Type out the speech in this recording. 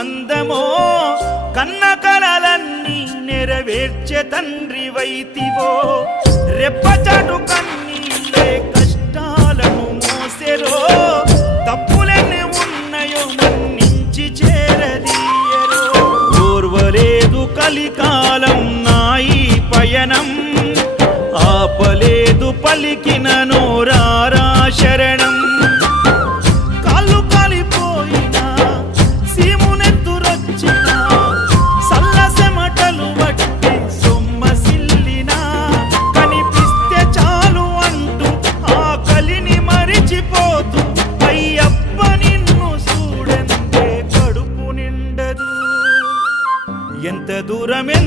బంధమో కన్న కలలన్నీ నెరవేర్చే తండ్రి వైతివో రెప్పచాటు కన్నీళ్ళే కష్టాలను మోసెరో తప్పులెన్ని ఉన్నాయో మన్నించి చేరదీయరో ఓర్వలేదు కలికాలం నాయి పయనం ఆపలేదు పలికిన నోరారా శరణం కాళ్ళు కాలిపోయినా సీమునెత్తురొచ్చినా సల్లసెమటలు వట్టి సొమ్మసిల్లినా కనిపిస్తే చాలు అంటూ ఆ కలిని మరిచిపోతూ అయ్యప్ప నిన్ను చూడంతే కడుపు నిండదు ఎంత దూరమే